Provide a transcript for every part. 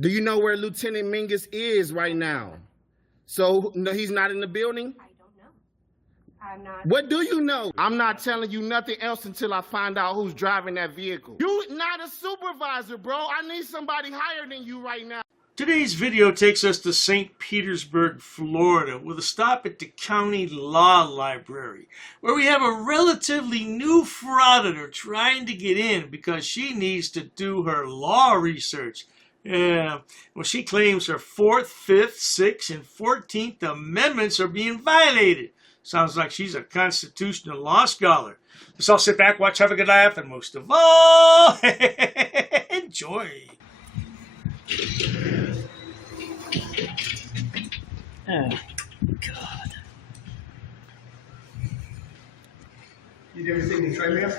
Do you know where Lieutenant Mingus is right now? So, no, he's not in the building? I don't know. I'm not. What do you know? I'm not telling you nothing else until I find out who's driving that vehicle. You not a supervisor, bro. I need somebody higher than you right now. Today's video takes us to St. Petersburg, Florida, with a stop at the County Law Library, where we have a relatively new frauditor trying to get in because she needs to do her law research. Yeah, well, she claims her 4th, 5th, 6th, and 14th Amendments are being violated. Sounds like she's a constitutional law scholar. Let's all sit back, watch, have a good laugh, and most of all, enjoy. Oh, God. You did everything you tried, ma'am?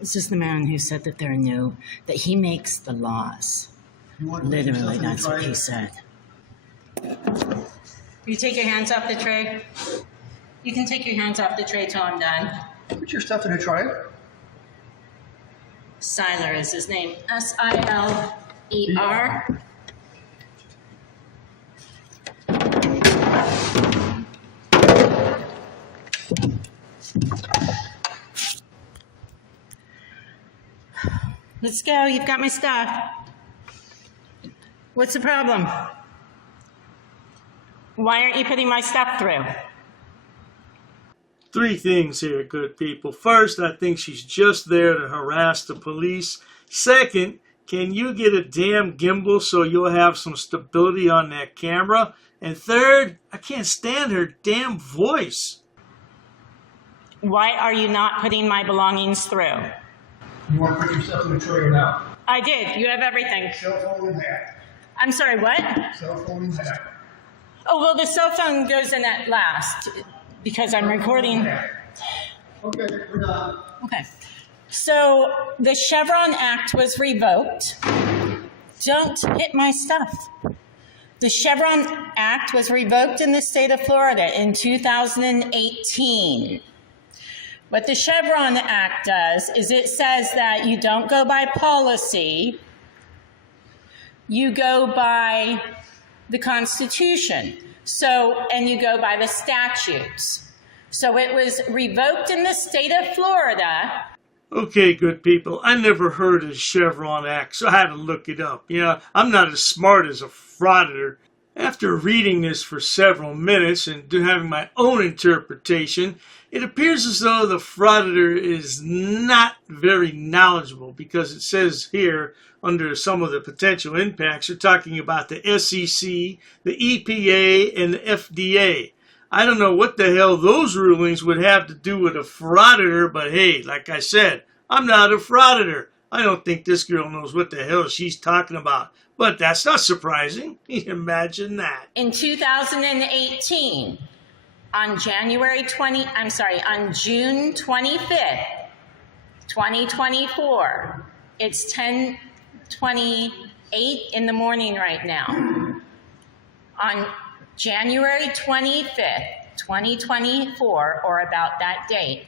This is the man who said that that he makes the laws. Literally, that's what he said. You take your hands off the tray. You can take your hands off the tray till I'm done. Put your stuff in a tray. Siler is his name. S-I-L-E-R. Let's go. You've got my stuff. What's the problem? Why aren't you putting my stuff through? Three things here, good people. First, I think she's just there to harass the police. Second, can you get a damn gimbal so you'll have some stability on that camera? And third, I can't stand her damn voice. Why are you not putting my belongings through? You want to put yourself in a tray or not? I did. You have everything. Cell phone and hat. I'm sorry, what? Cell phone and hat. Oh, well, the cell phone goes in at last because I'm recording. Okay, we're done. Okay. So the Chevron Act was revoked. Don't hit my stuff. The Chevron Act was revoked in the state of Florida in 2018. What the Chevron Act does is it says that you don't go by policy, you go by the Constitution. And you go by the statutes. So it was revoked in the state of Florida. Okay, good people, I never heard of the Chevron Act, so I had to look it up. I'm not as smart as a frauditor. After reading this for several minutes and having my own interpretation, it appears as though the frauditor is not very knowledgeable because it says here, under some of the potential impacts, you're talking about the SEC, the EPA, and the FDA. I don't know what the hell those rulings would have to do with a frauditor, but hey, like I said, I'm not a frauditor. I don't think this girl knows what the hell she's talking about. But that's not surprising. Imagine that. In 2018, on June 25th, 2024, it's 10:28 in the morning right now. On January 25th, 2024, or about that date,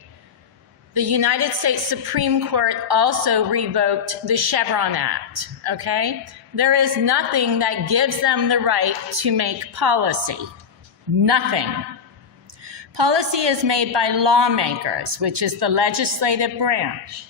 the United States Supreme Court also revoked the Chevron Act, okay? There is nothing that gives them the right to make policy. Nothing. Policy is made by lawmakers, which is the legislative branch.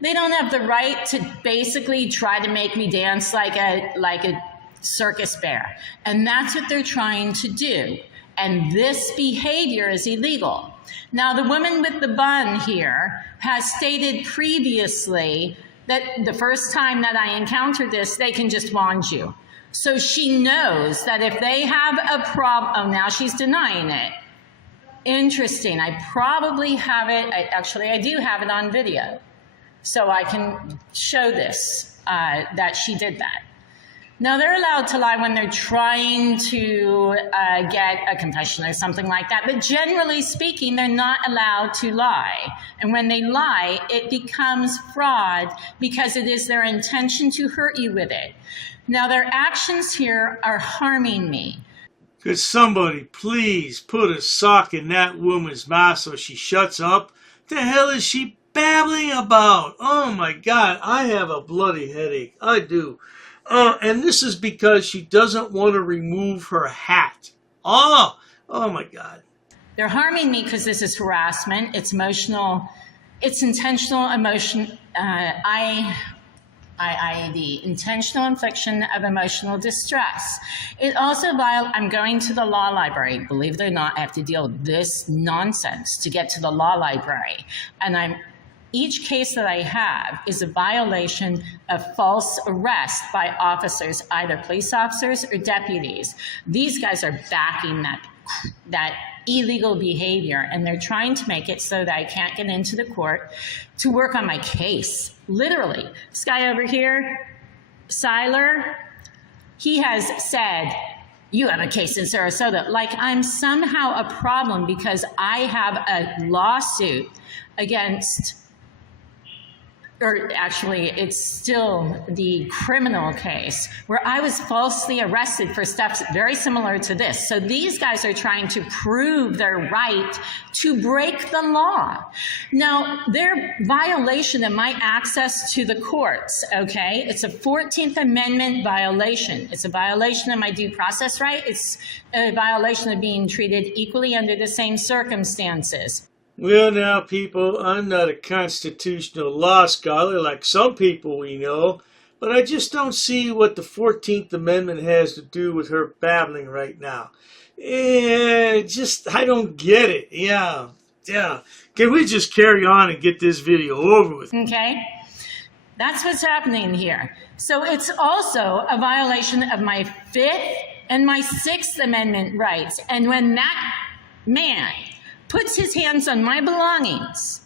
They don't have the right to basically try to make me dance like a circus bear. And that's what they're trying to do. And this behavior is illegal. Now, the woman with the bun here has stated previously that the first time that I encountered this, they can just wand you. So she knows that if they have a problem, oh, now she's denying it. Interesting. I probably have it. Actually, I do have it on video. So I can show this, that she did that. Now, they're allowed to lie when they're trying to get a confession or something like that. But generally speaking, they're not allowed to lie. And when they lie, it becomes fraud because it is their intention to hurt you with it. Now, their actions here are harming me. Could somebody please put a sock in that woman's mouth so she shuts up? The hell is she babbling about? Oh my God, I have a bloody headache. I do. And this is because she doesn't want to remove her hat. Oh my God. They're harming me because this is harassment. It's emotional. It's intentional emotion. The intentional infliction of emotional distress. It also I'm going to the law library. Believe it or not, I have to deal with this nonsense to get to the law library. And each case that I have is a violation of false arrest by officers, either police officers or deputies. These guys are backing that illegal behavior, and they're trying to make it so that I can't get into the court to work on my case. Literally, this guy over here, Seiler, he has said, you have a case in Sarasota, like I'm somehow a problem because I have a lawsuit against, or actually it's still the criminal case where I was falsely arrested for stuff very similar to this. So these guys are trying to prove their right to break the law. Now, their violation of my access to the courts, okay, it's a 14th Amendment violation. It's a violation of my due process right. It's a violation of being treated equally under the same circumstances. Well, now, people, I'm not a constitutional law scholar like some people we know, but I just don't see what the 14th Amendment has to do with her babbling right now. I don't get it. Yeah. Can we just carry on and get this video over with? Okay? That's what's happening here. So it's also a violation of my 5th and my 6th Amendment rights. And when that man puts his hands on my belongings,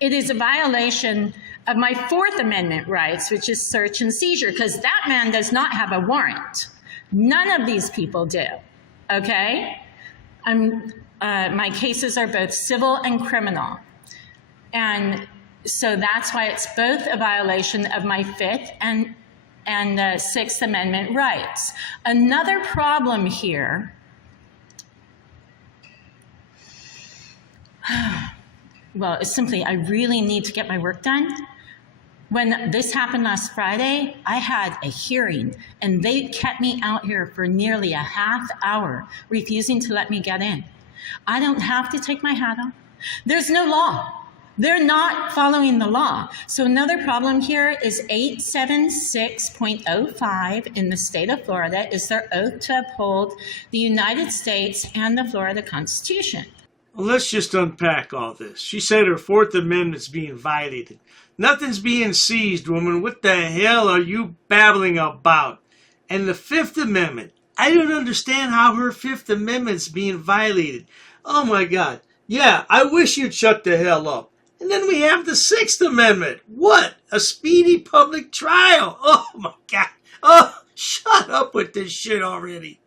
it is a violation of my 4th Amendment rights, which is search and seizure, because that man does not have a warrant. None of these people do, okay? My cases are both civil and criminal. And so that's why it's both a violation of my 5th and 6th Amendment rights. Another problem here, well, it's simply I really need to get my work done. When this happened last Friday, I had a hearing, and they kept me out here for nearly a half hour, refusing to let me get in. I don't have to take my hat off. There's no law. They're not following the law. So another problem here is 876.05 in the state of Florida is their oath to uphold the United States and the Florida Constitution. Well, let's just unpack all this. She said her 4th Amendment's being violated. Nothing's being seized, woman. What the hell are you babbling about? And the 5th Amendment. I don't understand how her 5th Amendment's being violated. Oh my God. Yeah, I wish you'd shut the hell up. And then we have the 6th Amendment. What? A speedy public trial. Oh my God. Oh, shut up with this shit already.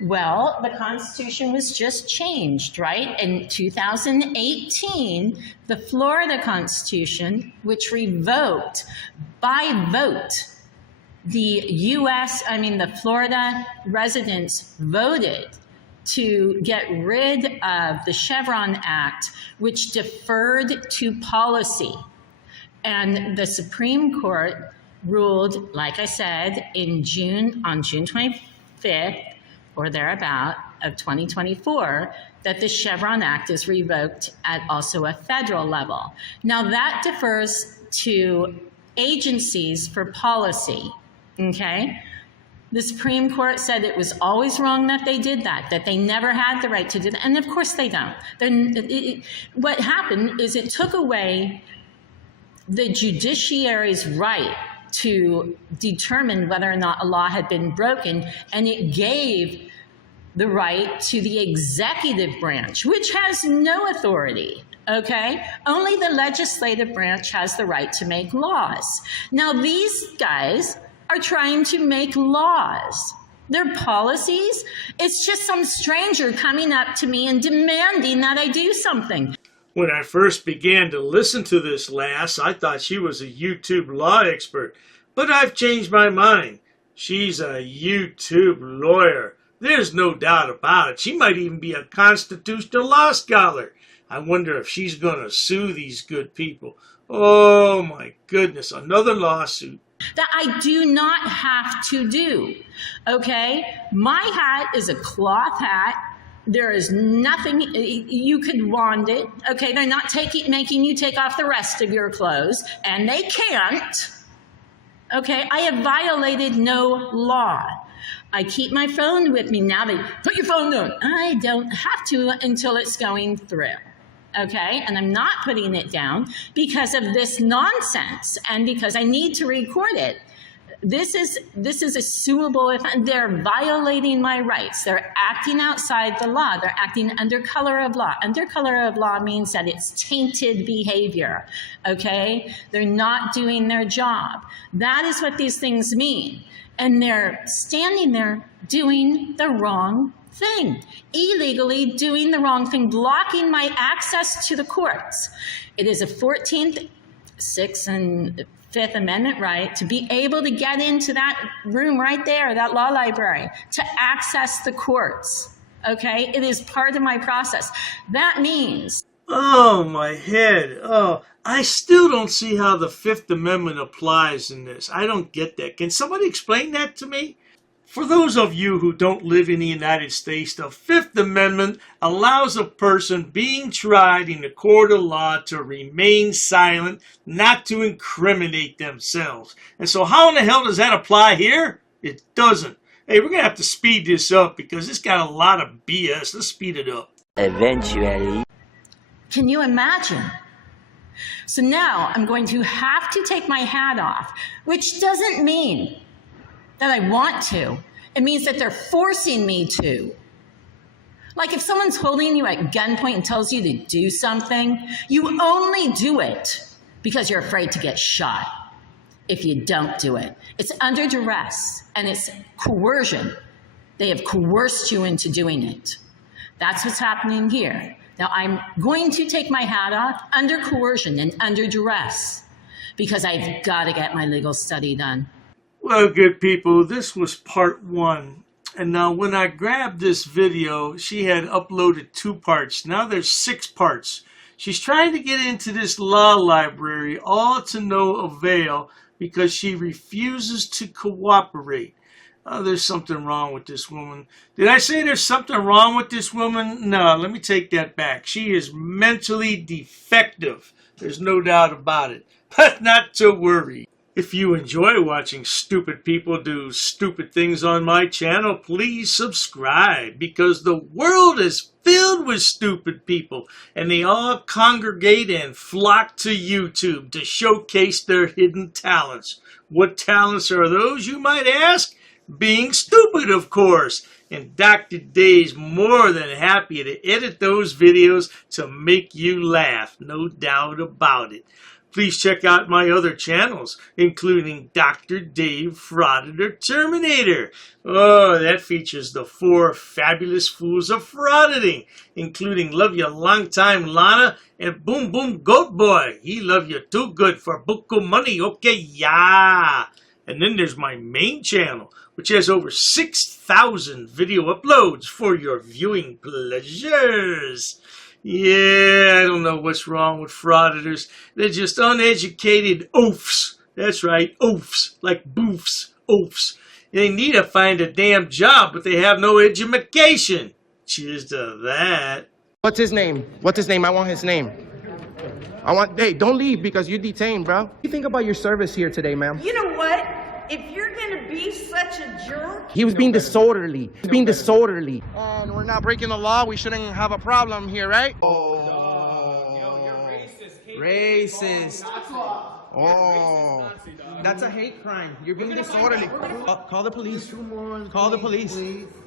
Well, the Constitution was just changed, right? In 2018, the Florida Constitution, which revoked by vote, the Florida residents voted to get rid of the Chevron Act, which deferred to policy. And the Supreme Court ruled, like I said, on June 25th, or thereabout, of 2024, that the Chevron Act is revoked at also a federal level. Now that defers to agencies for policy, okay? The Supreme Court said it was always wrong that they did that they never had the right to do that, and of course they don't. What happened is it took away the judiciary's right to determine whether or not a law had been broken, and it gave the right to the executive branch, which has no authority, okay? Only the legislative branch has the right to make laws. Now, these guys are trying to make laws. Their policies, it's just some stranger coming up to me and demanding that I do something. When I first began to listen to this lass, I thought she was a YouTube law expert. But I've changed my mind. She's a YouTube lawyer. There's no doubt about it. She might even be a constitutional law scholar. I wonder if she's going to sue these good people. Oh my goodness, another lawsuit. That I do not have to do, okay? My hat is a cloth hat. There is nothing, you could wand it, okay? They're not making you take off the rest of your clothes, and they can't, okay? I have violated no law. I keep my phone with me now. They put your phone down. I don't have to until it's going through. Okay, and I'm not putting it down because of this nonsense and because I need to record it. This is a suable offense. They're violating my rights. They're acting outside the law. They're acting under color of law. Under color of law means that it's tainted behavior. Okay, they're not doing their job. That is what these things mean. And they're standing there doing the wrong thing, illegally doing the wrong thing, blocking my access to the courts. It is a 14th, 6th, and 5th Amendment right to be able to get into that room right there, that law library, to access the courts. Okay, it is part of my process. That means... Oh, my head. Oh, I still don't see how the 5th Amendment applies in this. I don't get that. Can somebody explain that to me? For those of you who don't live in the United States, the 5th Amendment allows a person being tried in a court of law to remain silent, not to incriminate themselves. And so how in the hell does that apply here? It doesn't. Hey, we're going to have to speed this up because it's got a lot of BS. Let's speed it up. Eventually. Can you imagine? So now I'm going to have to take my hat off, which doesn't mean that I want to. It means that they're forcing me to. Like if someone's holding you at gunpoint and tells you to do something, you only do it because you're afraid to get shot if you don't do it. It's under duress and it's coercion. They have coerced you into doing it. That's what's happening here. Now I'm going to take my hat off under coercion and under duress because I've got to get my legal study done. Well, good people, this was part 1. And now when I grabbed this video, she had uploaded 2 parts. Now there's 6 parts. She's trying to get into this law library, all to no avail, because she refuses to cooperate. There's something wrong with this woman. Did I say there's something wrong with this woman? No, let me take that back. She is mentally defective. There's no doubt about it. But not to worry. If you enjoy watching stupid people do stupid things on my channel, please subscribe, because the world is filled with stupid people, and they all congregate and flock to YouTube to showcase their hidden talents. What talents are those, you might ask? Being stupid, of course. And Dr. Dave's more than happy to edit those videos to make you laugh, no doubt about it. Please check out my other channels, including Dr. Dave Frauditor Terminator. Oh, that features the 4 fabulous fools of frauditing, including Love You Long Time Lana and Boom Boom Goat Boy. He love you too good for buku money, okay, yeah. And then there's my main channel, which has over 6,000 video uploads for your viewing pleasures. Yeah, I don't know what's wrong with frauditors. They're just uneducated oafs. That's right, oafs, like boofs, oafs. They need to find a damn job, but they have no education. Cheers to that. What's his name? What's his name? I want his name. Hey, don't leave because you're detained, bro. What do you think about your service here today, ma'am? You know what? If you're gonna be such a jerk... He was being disorderly. He's being disorderly. And we're not breaking the law. We shouldn't have a problem here, right? Oh. Yo, you're racist. Racist. Oh. That's a hate crime. You're being disorderly. Call the police. Call the police.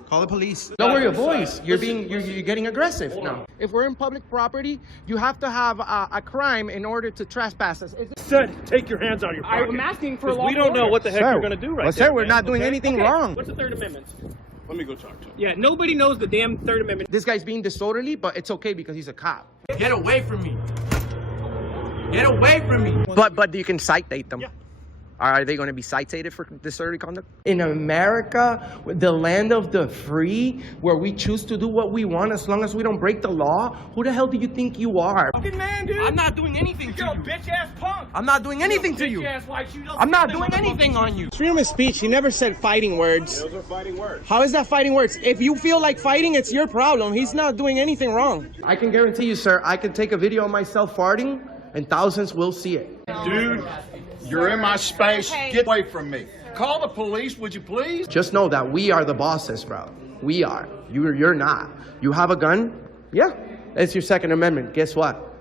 Call the police. Lower your voice. You're getting aggressive now. If we're in public property, you have to have a crime in order to trespass us. Said, take your hands out of your pocket. I'm asking for a law. We don't know what the heck you're going to do right now. Sir, we're not doing anything wrong. What's the Third Amendment? Let me go talk to him. Yeah, nobody knows the damn Third Amendment. This guy's being disorderly, but it's okay because he's a cop. Get away from me. Get away from me. But you can citate them. Yeah. Are they going to be cited for disorderly conduct? In America, the land of the free, where we choose to do what we want as long as we don't break the law, who the hell do you think you are? Fucking man, dude. I'm not doing anything to you. You're a bitch-ass punk. I'm not doing anything to you. Bitch-ass white shoe. I'm not doing anything on you. Freedom of speech, he never said fighting words. Those are fighting words. How is that fighting words? If you feel like fighting, it's your problem. He's not doing anything wrong. I can guarantee you, sir, I can take a video of myself farting and thousands will see it. Dude, you're in my space. Get away from me. Call the police, would you please? Just know that we are the bosses, bro. We are. You're not. You have a gun? Yeah. It's your Second Amendment. Guess what?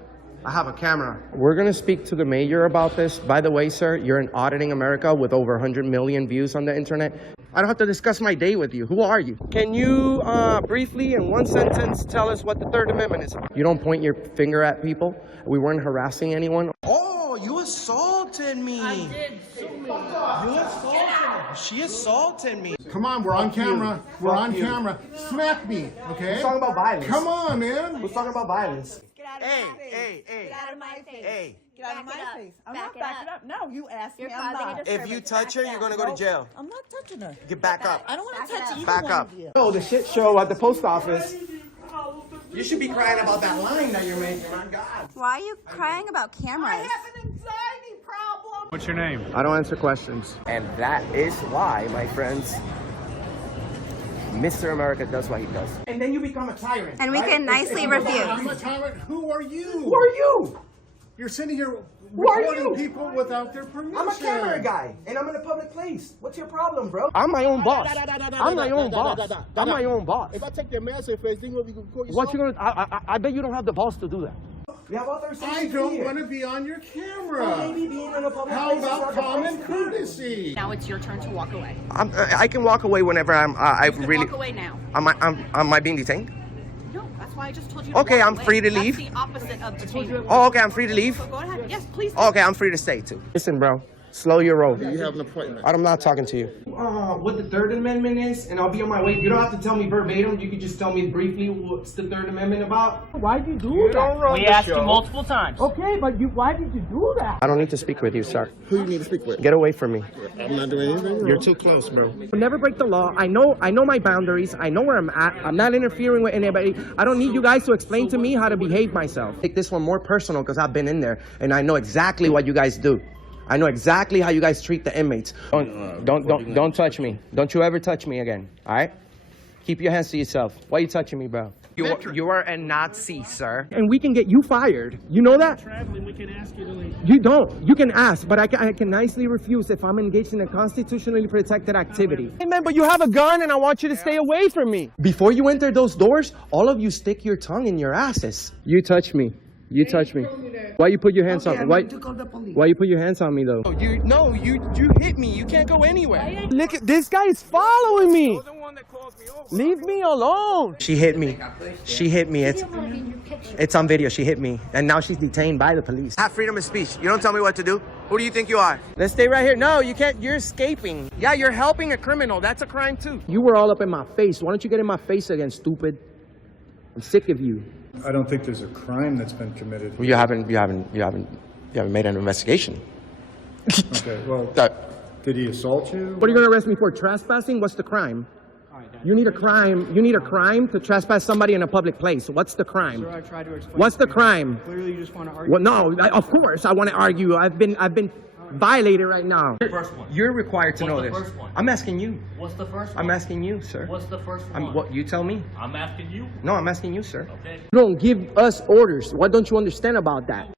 I have a camera. We're going to speak to the mayor about this. By the way, sir, you're in Auditing America with over 100 million views on the internet. I don't have to discuss my day with you. Who are you? Can you briefly, in one sentence, tell us what the Third Amendment is about? You don't point your finger at people. We weren't harassing anyone. Oh, you assaulted me. I did so many. You assaulted me. She assaulted me. Come on, we're on camera. We're on camera. Smack me, okay? Who's talking about violence? Come on, man. Who's talking about violence? Get out of my face. Get out of my face. Hey. Get out of my face. I'm not backing up. No, you asked me. I'm not. If you touch her, you're going to go to jail. I'm not touching her. Get back up. I don't want to touch you. Back up. Oh, the shit show at the post office. You should be crying about that line that you're making. My God. Why are you crying about cameras? I have an anxiety problem. What's your name? I don't answer questions. And that is why, my friends, Mr. America does what he does. And then you become a tyrant. And we can nicely refuse. I'm a tyrant. Who are you? Who are you? You're sitting here Who are recording you? people without their permission. I'm a camera guy, and I'm in a public place. What's your problem, bro? I'm my own boss. I'm my own boss. I'm my own boss. If I take their massive face, then we'll be recording. What you gonna? I bet you don't have the balls to do that. We have authorization. I don't want to be on your camera. Maybe being in a public How place is about not the common best. courtesy? Now it's your turn to walk away. I can walk away whenever I really. Walk away now. Am I being detained? No, that's why I just told you to Okay, walk I'm away. free to That's leave. the opposite of detainment. Oh, okay, I'm free to leave. So go ahead. Yes, please. Okay, I'm free to stay too. Listen, bro, slow your roll. You have an appointment. I'm not talking to you. What the Third Amendment is, and I'll be on my way. You don't have to tell me verbatim. You can just tell me briefly what's the Third Amendment about. Why'd you do that? We asked you multiple times. Okay, but why did you do that? I don't need to speak with you, sir. Who you need to speak with? Get away from me. I'm not doing anything. You're too close, bro. Never break the law. I know my boundaries. I know where I'm at. I'm not interfering with anybody. I don't need you guys to explain to me how to behave myself. Take this one more personal because I've been in there and I know exactly what you guys do. I know exactly how you guys treat the inmates. Don't touch me. Don't you ever touch me again. All right? Keep your hands to yourself. Why are you touching me, bro? You are a Nazi, sir. And we can get you fired. You know that? Traveling, we can ask you to leave. You don't. You can ask, but I can nicely refuse if I'm engaged in a constitutionally protected activity. Hey, man, but you have a gun and I want you to stay away from me. Before you enter those doors, all of you stick your tongue in your asses. You touch me. You touch me. Why you put your hands on me? Why you put your hands on me though? You hit me. You can't go anywhere. Look at this guy is following me. Leave me alone. She hit me. She hit me. It's on video. She hit me. And now she's detained by the police. Have freedom of speech. You don't tell me what to do. Who do you think you are? Let's stay right here. No, you can't. You're escaping. Yeah, you're helping a criminal. That's a crime too. You were all up in my face. Why don't you get in my face again, stupid? I'm sick of you. I don't think there's a crime that's been committed. You haven't made an investigation. Okay, well, did he assault you? What are you going to arrest me for? Trespassing? What's the crime? You need a crime. You need a crime to trespass somebody in a public place. What's the crime? Sir, I tried to explain. What's the crime? Clearly, you just want to argue. Well, no, of course I want to argue. I've been violated right now. First one. You're required to know What's the this. first one? I'm asking you. What's the first one? I'm asking you, sir. What's the first one? What you tell me? I'm asking you. No, I'm asking you, sir. Okay. You don't give us orders. What don't you understand about that?